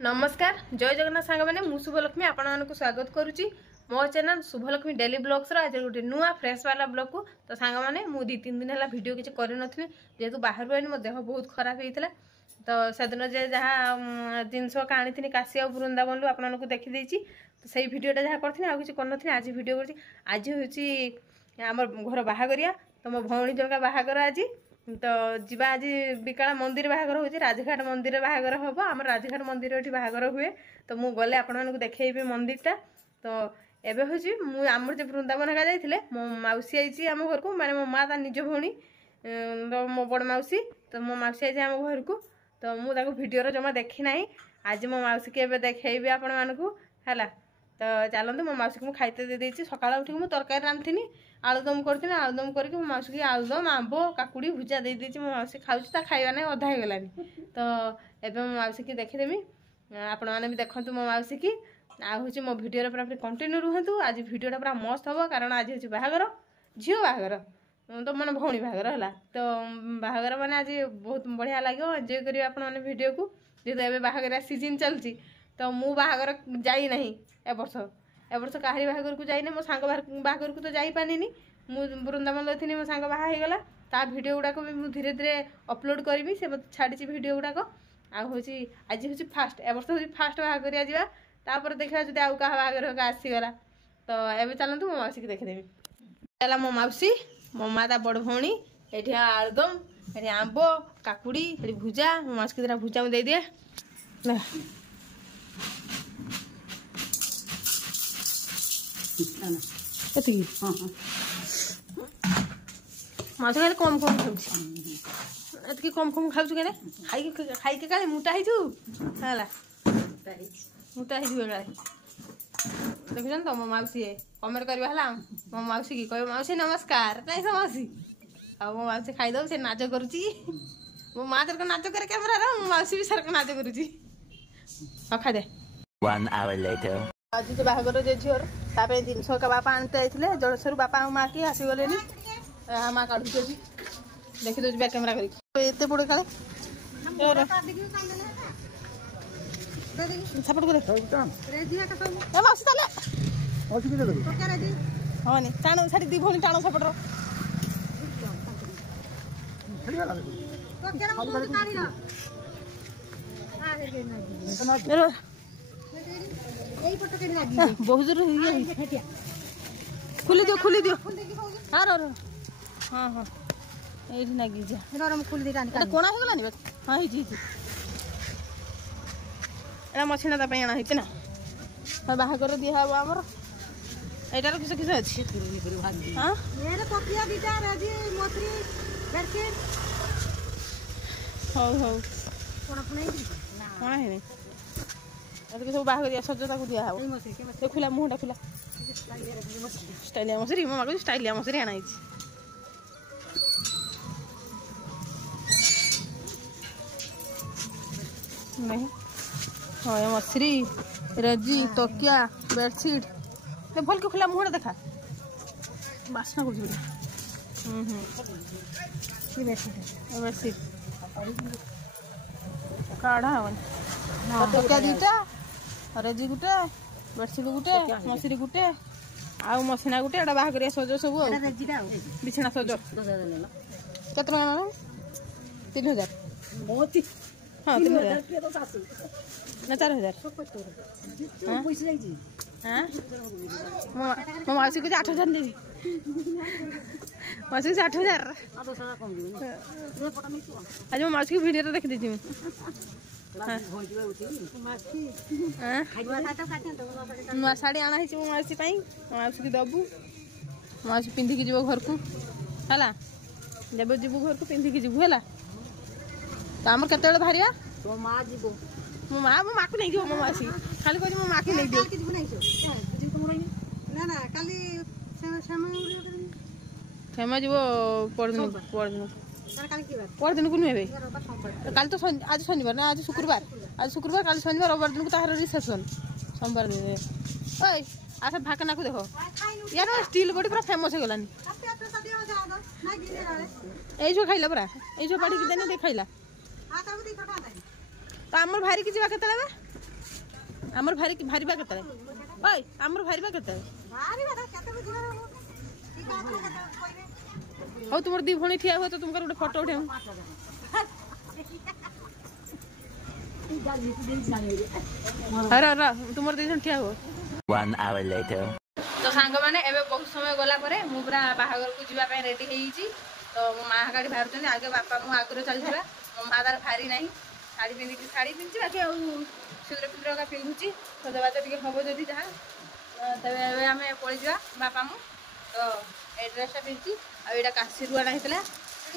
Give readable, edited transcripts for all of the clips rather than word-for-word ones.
नमस्कार जय जगन्नाथ सांग मैंने मु शुभलक्ष्मी आपण स्वागत करुच्ची मो चैनल शुभलक्ष्मी डेली ब्लॉग्स आज गोटे नुआ फ्रेश वाला ब्लॉग को तो सांग मैंने मुझे 2-3 दिन है वीडियो किसी कर जेहेतु बाहर आई मो देह बहुत खराब होता तो सेदिन जे जहाँ जिनस आनी काशी आ वृंदावन आपको देखी तो से भिडटा जहाँ करी आज किसी आज भिड कर आज हूँ आम घर बाहागरिया तो मो भौणी जनका बाहागर आज तो जीवा आज बिकाला मंदिर बाहागर हो राजघाट मंदिर बाहागर हम आम राजघाट मंदिर ये बाहागर हुए तो मुझे गले आपण देखी मंदिरटा तो एवं हूँ आमर जो वृंदावन हेका जाइए मो मौसी आई आम घर को माने मो माँ ता निज भौणी तो मो बड़ मौसी तो मो मौसी आई आम घर को तो मुझे भिडर जमा देखी ना आज मो मौसी की देखी आपण मानू है तो चलते मो मौसी को खाइते दे देती सकाल उठिक मुझे तरकारी रांधि आलुदम करी आलुदम करके मो मौसी की आलुदम आंब काकुड़ी भुजा दे देती मो मौसी खाऊँ खाଇବା ना अधा हो गलानी तो एवं मो मौसी की देखीदेवी आपण मैंने भी देखु मो मौसी की आ हूँ मो भिडियो पूरा कंटिन्यू रुहतु आज भिडियोटा पूरा मस्त हम कारण आज हूँ बाहागर झील बाहागर तो मन भौणी बाहागर है तो बाहागर मैंने आज बहुत बढ़िया लगे एंजॉय करेंगे आपने भिडियो को जेहेतु एवं बाहागर सीजन चलती तो मु बाहागर जाई नहीं ए वर्ष कहारी बाहागर को जाइनी मो सांग बाहागर को तो जापानी मु वृंदावन थी मो सांग बाहा होगला ता भिडियो गुड़ाक भी मुझे धीरे धीरे अपलोड करी से छाड़ी भिडियो गुड़ाक आज हूँ फास्ट ए वर्ष हूँ फास्ट बाहागर जावा तापर देखा जब आउ क्या बाहागर आसीगला तो एवं चलतु मो मौसी की देखीदेवी मो मौसी मो माँ ता बड़ भौणी ये आलुदम ये आंब काकुड़ी ये भुजा मो मौसी की भुजा मुझे दे दिए माछ खाली कम कम खाऊँ कम कम खाऊ के खाई काले मोटा है मोटा है देखुन तो मो मौसी कमेंट करवा मो मौसी की कह मौसी नमस्कार नहीं से मौसी आ मो मौसी खाईद से नाच करुच्ची मो माँ तरक नाच करे कैमरा मो मौसी भी सरक नाच करुच्ची खादे 1 hour later आज जो बाहागर जे झीर तापे जिनस का बापा आनते आइले जड़सर बापा माँ की आसीगले माँ काढ़ देखी दे बैक कैमेरा करते पड़े काले सपोर्ट करे मौसी ताले हाँ नी टाण साड़ी दी भौणी टाण सपोर्ट बहुत जोर खुली दियो हाँ हाँ हाँ ये नागी कोना हो गलानी हाँ ये मछिना आना ना बाहागर दिया हे आमर यार किस किस अच्छी हाँ हौ हौ कौन है सब बाहर सजता को दिया हे खुला मुहटा खुला स्टाइलिया मसरी मो माँ स्टाइलिया मसरी आना नहीं हाँ ये मसरी रजी तकिया बेडसीट भल के खुला मुहटा देखा बासना कर बेडसीट काढ़ा तकिया दीटा रजी गुटे बेडसीट गुटे मसरी गुटे आउ मसिना गुटे एटा बाहागर सज सब बिछना सज केत टका 3000 हाँ 3000 ना 4000 मो मौसी को 8000 दे मौसी को 8000 आज मो मौसी की वीडियो देख दी नुआ शाढ़ी आना है मो मौसी मौसी की दबू मौसी पिंधिकी जीव घर को है जब जीवु घर को पिंधिकी जीवु है तो आम केत बाहर मो माँ मो माँ को नहीं दियो मो मौसी खाली कह मो माँ की नहीं दियो क्षमा जीव परदिन को नुहे कल तो आज शनिवार ना आज शुक्रवार कल शनिवार रविवार दिन को तार रिसेप्शन सोमवार दिन आस भाकना को देखो यार स्टील बॉडी पूरा फेमस हो गलानी ये खाइला पूरा ये पाड़ी देने खाइला तो आम भारी की जावा केतले आमर भारी भारीबा केतले ओय आमर भारीबा केतले हो तुमर दी भणी ठिया हो तो तुमकर गोटे फोटो उठाऊ अरे अरे तुमर दी जन ठिया हो 1 hour later. तो सांग मैंने एवं बहुत समय गला मु पूरा बाहागर को जीवाई रेडी होती तो मो माँ गाड़ी बाहर आगे बापा मु आगे चलता मो माँ तार भारी ना शाढ़ी पिंधिकी शाढ़ी पिंधि बाकी सिंदूर फिंदूर का पिंधुची सजबाज टे हम जदि जहाँ तेज आम पड़ी जा बापा मु तो ये ड्रेसटा पिंधि आईटा काशीरू आना होता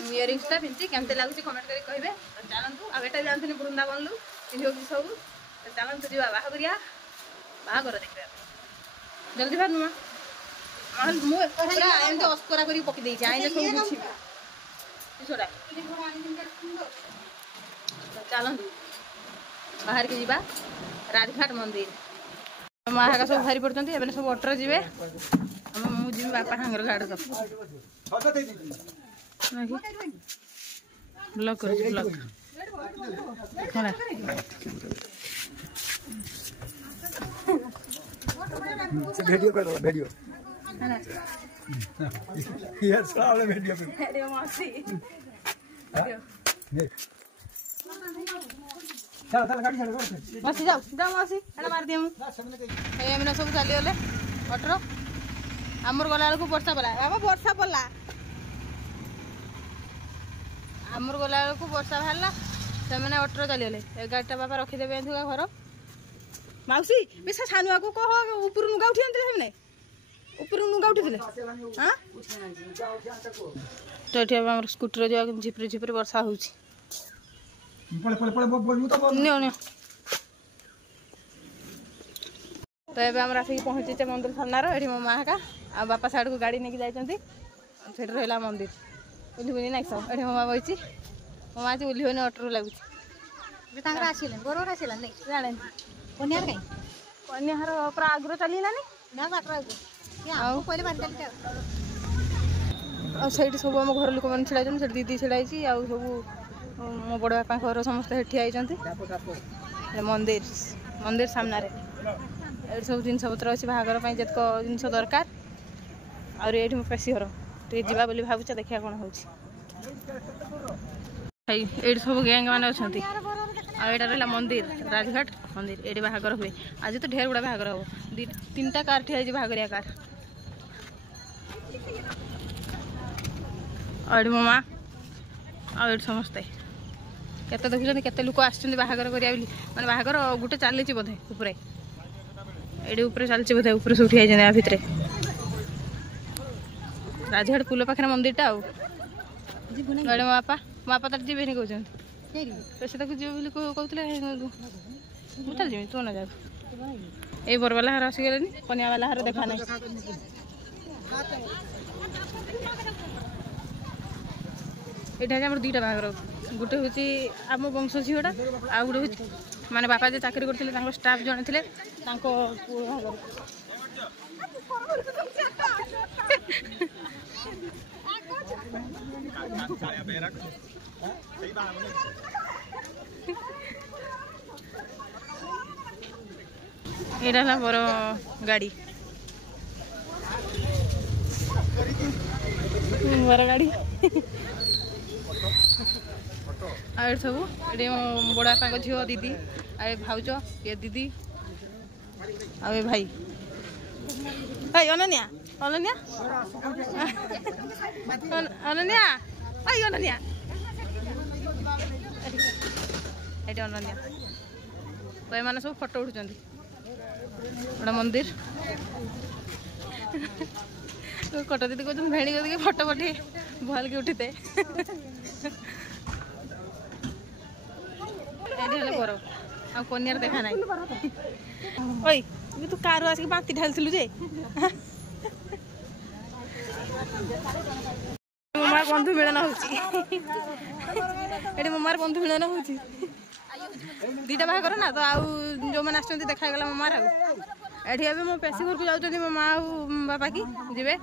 इयरिंग्सटा पिंधि केमती लगुच कमेंट कर कहे तो चलतु आटा भी जानते बृंदावन लु पिंधि सब चलतु जा बाहागरिया बाहागर देखा जल्दी बाहर नुआ मुझे अस्करा कर पकई देती आई सब छोड़ा चलतु बाहर के जीवा राजघाट मंदिर माँ का सब भारी पड़ते हैं सब अटर जी मुझे बापा हांगर गाड़ ब्लॉक कर ब्लॉक वीडियो कर वीडियो यार साले वीडियो पे वीडियो मस्ती चल चल गाड़ी चल मस्ती जाओ जाओ मस्ती एटा मार दिए ए हमने सब चली गले अटर आमर गला को वर्षा पड़ा बाबा वर्षा पड़ला आमर गला को वर्षा बाहरला से मैंने अटर चली गले ए गाड़ीटा बापा रखीदेवे एंथुका घर माउसी बेसा सानुआ को कह ऊपर नुगा उठी आनते हमने ऊपर नुगा उठीले हां तो एठी हमर स्कूटर जो झिपरी झिपरी वर्षा होउची पळे पळे पळे बोलू तो बोल न्यो तो एबे हमरा आसी पहुंची मंदिर सामना रो एठी मो माँ का आ बापा साइड को गाड़ी नेकी जाइचंती सेठ रहला मंदिर उलिबनी नाइ सब एठी मो माँ बइची मो माँ जी उलिबनी ऑटो लागुची बे तांगरा आसीले बरोबर आसीला नै जाने कोन्यार काई कोन्यार पूरा आग्रो चलीलानी ना बाकरा आउ पहिले बांधल आ सेठी सब हम घर लोक मन छिड़ाइछन से दीदी छिड़ाइची आ सब मो बड़ बापा घर समस्त हेठी आइचंती मंदिर मंदिर सामना रे ए सब जिनस पत्र अछि बाहागर पई जतक जिनस दरकार और एठी मो पेसी घर टे जीवा बोली भाबुछ देखिया कोन होउची भाई एठी सब गैंग माने अछंती आ एटा रहला मंदिर राजघाट मंदिर एठी बाहागर हुए आज तो ढेर गुडा बाहागर हो 3टा कार ठिया जी बाहागरिया कार और मामा और समस्ते केते देखुछन केते लोक आछन बाहागर करिया बोली माने बाहागर गुटे चली बोधे ऊपर एडी ऊपर चलछि बोधे ऊपर से उठी आइजने आ भितरे राजघाट पुल पाखरे मंदिरटा आ गड़े मो बापा तर जीवे नहीं कहते पैसे तक जीव बोली कहते चल जी तू ना जा ये बरवाला हार आसीगले कनिया वाला हार देखा ना ये आम 2टा बाहागर गोटे हूँ आम वंश झीटा आ गोटे हूँ माने बापा जो चाकरी करते स्टाफ जड़े थे एटा ना बड़ गाड़ी बड़ गाड़ी आ सब ये बड़ बापा झील दीदी आ भाउज ये दीदी आ भाई अनन्या अनन्या अनन्या अनन्या ये अनन्या तो ये सब फोटो उठुं बड़ा मंदिर कट दीदी कहते भेणी कर फोटो पठे भल के उठीते बर आ कन्यार देखा ना ओई तू कार आसिक बाती ढालू जे मोमार बंधु मिलन होती मोमार बंधु मिलन होती 2टा बाहागर ना तो आउ जो मैंने आस देखागला मोमार आठी मो पेशी घर को जाऊँ मो माँ बापा की जीवे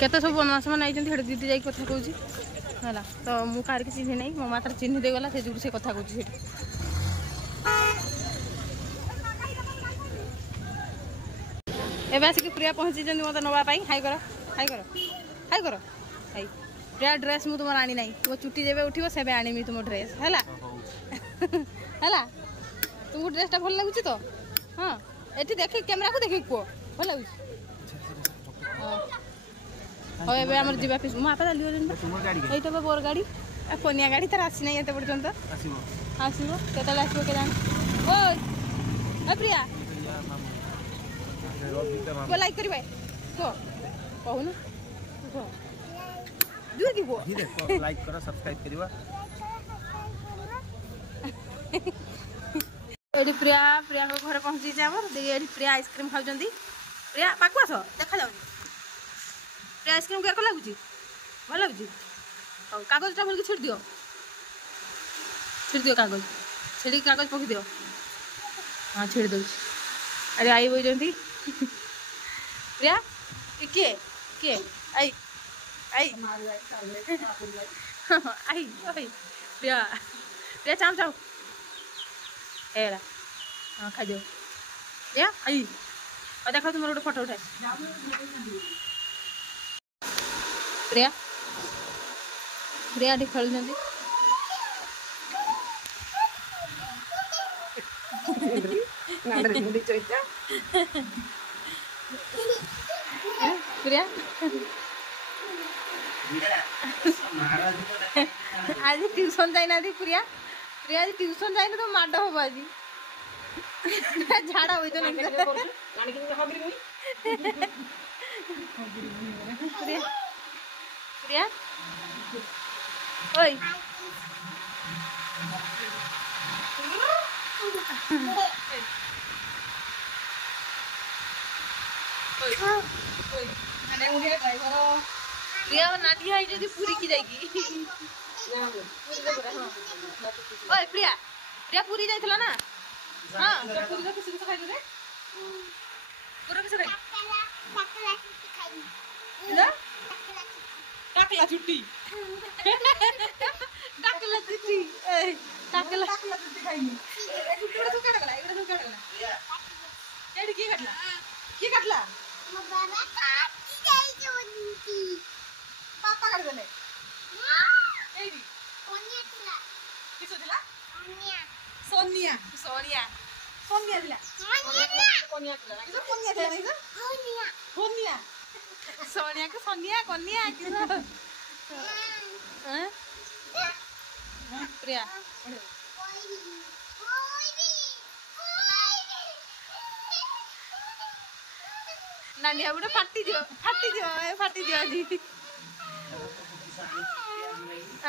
केते सब बनवास मैंने आई दीदी जाकि कथा कहूँ है तो मु कार की चिन्ह नहीं मो माँ तार चिन्ह देगला से जो कथा कहूँ एबे आसिक प्रिया पहुंची जंदी मते नवा पाई हाय करो हाय करो हाय करो हाय प्रिया ड्रेस मु तुमर आनी नाही तुम चुटी जेबे उठिबो सेबे आनीमी तुम ड्रेस हैला हैला तुमको ड्रेसटा भल लागुची तो हां एठी देखि कैमरा को देखि को भल लागुची हां एबे हमर जीवा फिस मु आपा लियो जन तुमर गाड़ी एटा बे बोर गाड़ी आ कोनिया गाड़ी तर आसी नाही एते पर्यंत आसीबो केतला आसीबो के जान ओय ए प्रिया को लाइक करी भाई को कहू ना को दूर की को धीरे लाइक करो सब्सक्राइब करिवा एडी प्रिया प्रिया को घर पहुंची जे हमर देखि एडी प्रिया आइसक्रीम खाउ जंदी प्रिया पाकवा छ देखा जाउनी प्रिया आइसक्रीम के को लागुची भल लागुची और कागज टा बोल के छिड़ दियो कागज छिड़ी कागज पकी दियो हां छिड़ दो अरे आई बोई जंदी प्रिया के के आई आई आई ओए प्रिया प्रिया चाम चाम एला हां खा दियो प्रिया आई और देखो तुम रोड फोटो उठाए प्रिया प्रिया डी खेल जंदी नाडरे मुंडी चोइता प्रिया आज ट्यूशन जाई ना दी प्रिया प्रिया आज ट्यूशन जाई ना तो माडो हो बाजी झाड़ा होई तो नहीं कानी के हबरी मुई प्रिया प्रिया ओए अरे मुझे ड्राइवर प्रिया नाटी है जदी पूरी की जाएगी ओए प्रिया प्रिया पूरी जाइथला ना हां तो पूरी तो किसी खाइ रे पूरा किसी खाइ ना टाकला छुट्टी टाकला छुट्टी ए टाकला छुट्टी खाइनी ए छुट्टी बड़ा सुका टाकला एगड़ा सुका टाकला एडी की काटला बाबा काटी जाई जोंती पापा काट देले एडी कोनिया दिला किसो दिला सोनिया सोनिया सोनिया दिला कोनिया दिला किसो कोनिया दिला नहीं सर कोनिया कोनिया सोनिया को सोनिया कोनिया किसो हैं प्रिया नानिया बुढ़ा फाटी दियो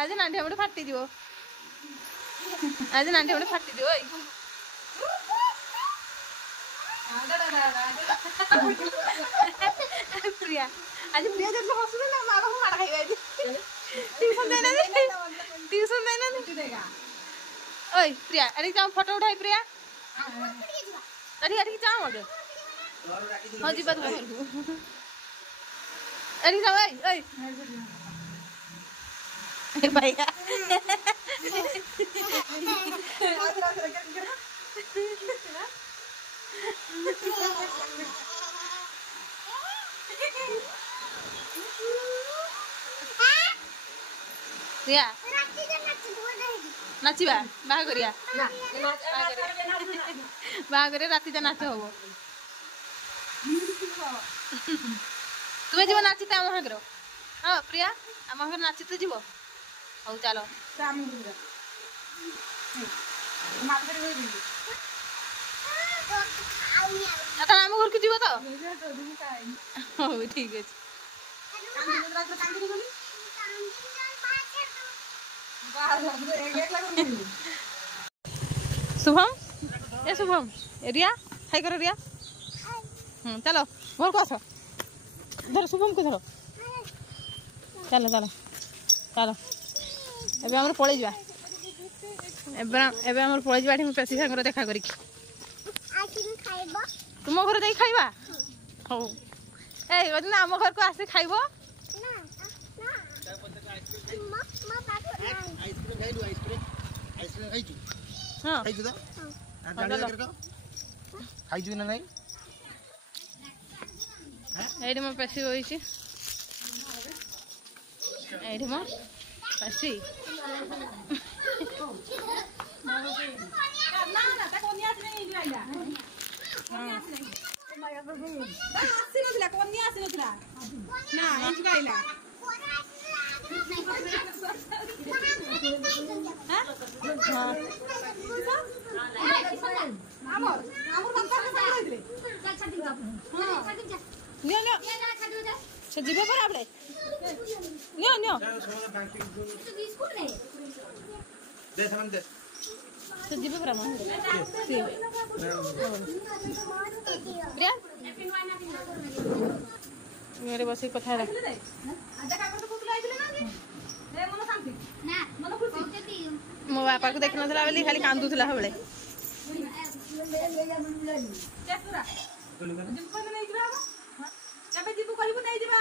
आज नानिया बुढ़ा फाटी दियो आज नानिया बुढ़ा फाटी दियो प्रिया आज प्रिया जब हसुन ना मारो मार खाइबा ट्यूशन देना देगा ओए प्रिया अरे जाओ फोटो उठाई प्रिया अरे जाओ आगे हां जी बात कर अरे जाओ ओए ए भैया प्रिया नाचिबा बाहागरिया बाहागरिया राति जा नाच होबो तुमे जीव नाचिते आम हागर हाँ प्रिया आम हागर नाचिते जीव हौ चलो आम घर को जीव तो हौ ठीक है शुभम ए शुभम रिया हाय करो रिया चलो घर को आस धर शुभम को धर चलो चलो चलो एबे हमर पळै जा एबे हमर पळै जा एठी पेसी संगर देखा करी तुम घर जाई खाइबा हो ए ओदिन हम घर को आसे खाइबो आइसक्रीम खाइछु हां खाइछु त आ जाने करको खाइछु ना नहीं এইটি মো পেশি বইছি এইটি মো পেশি নিও নিও সে জিভে পর আপনি নিও নিও সে জিভে পর আমার প্রিয়া মেরে বসে কথা রা ମୋ ବାପାକୁ ଦେଖିନଥିଲା ବୋଲି ଖାଲି କାନ୍ଦୁଥିଲା ସବୁବେଳେ ଯିବୁ କହିବୁ ନେଇଯିବା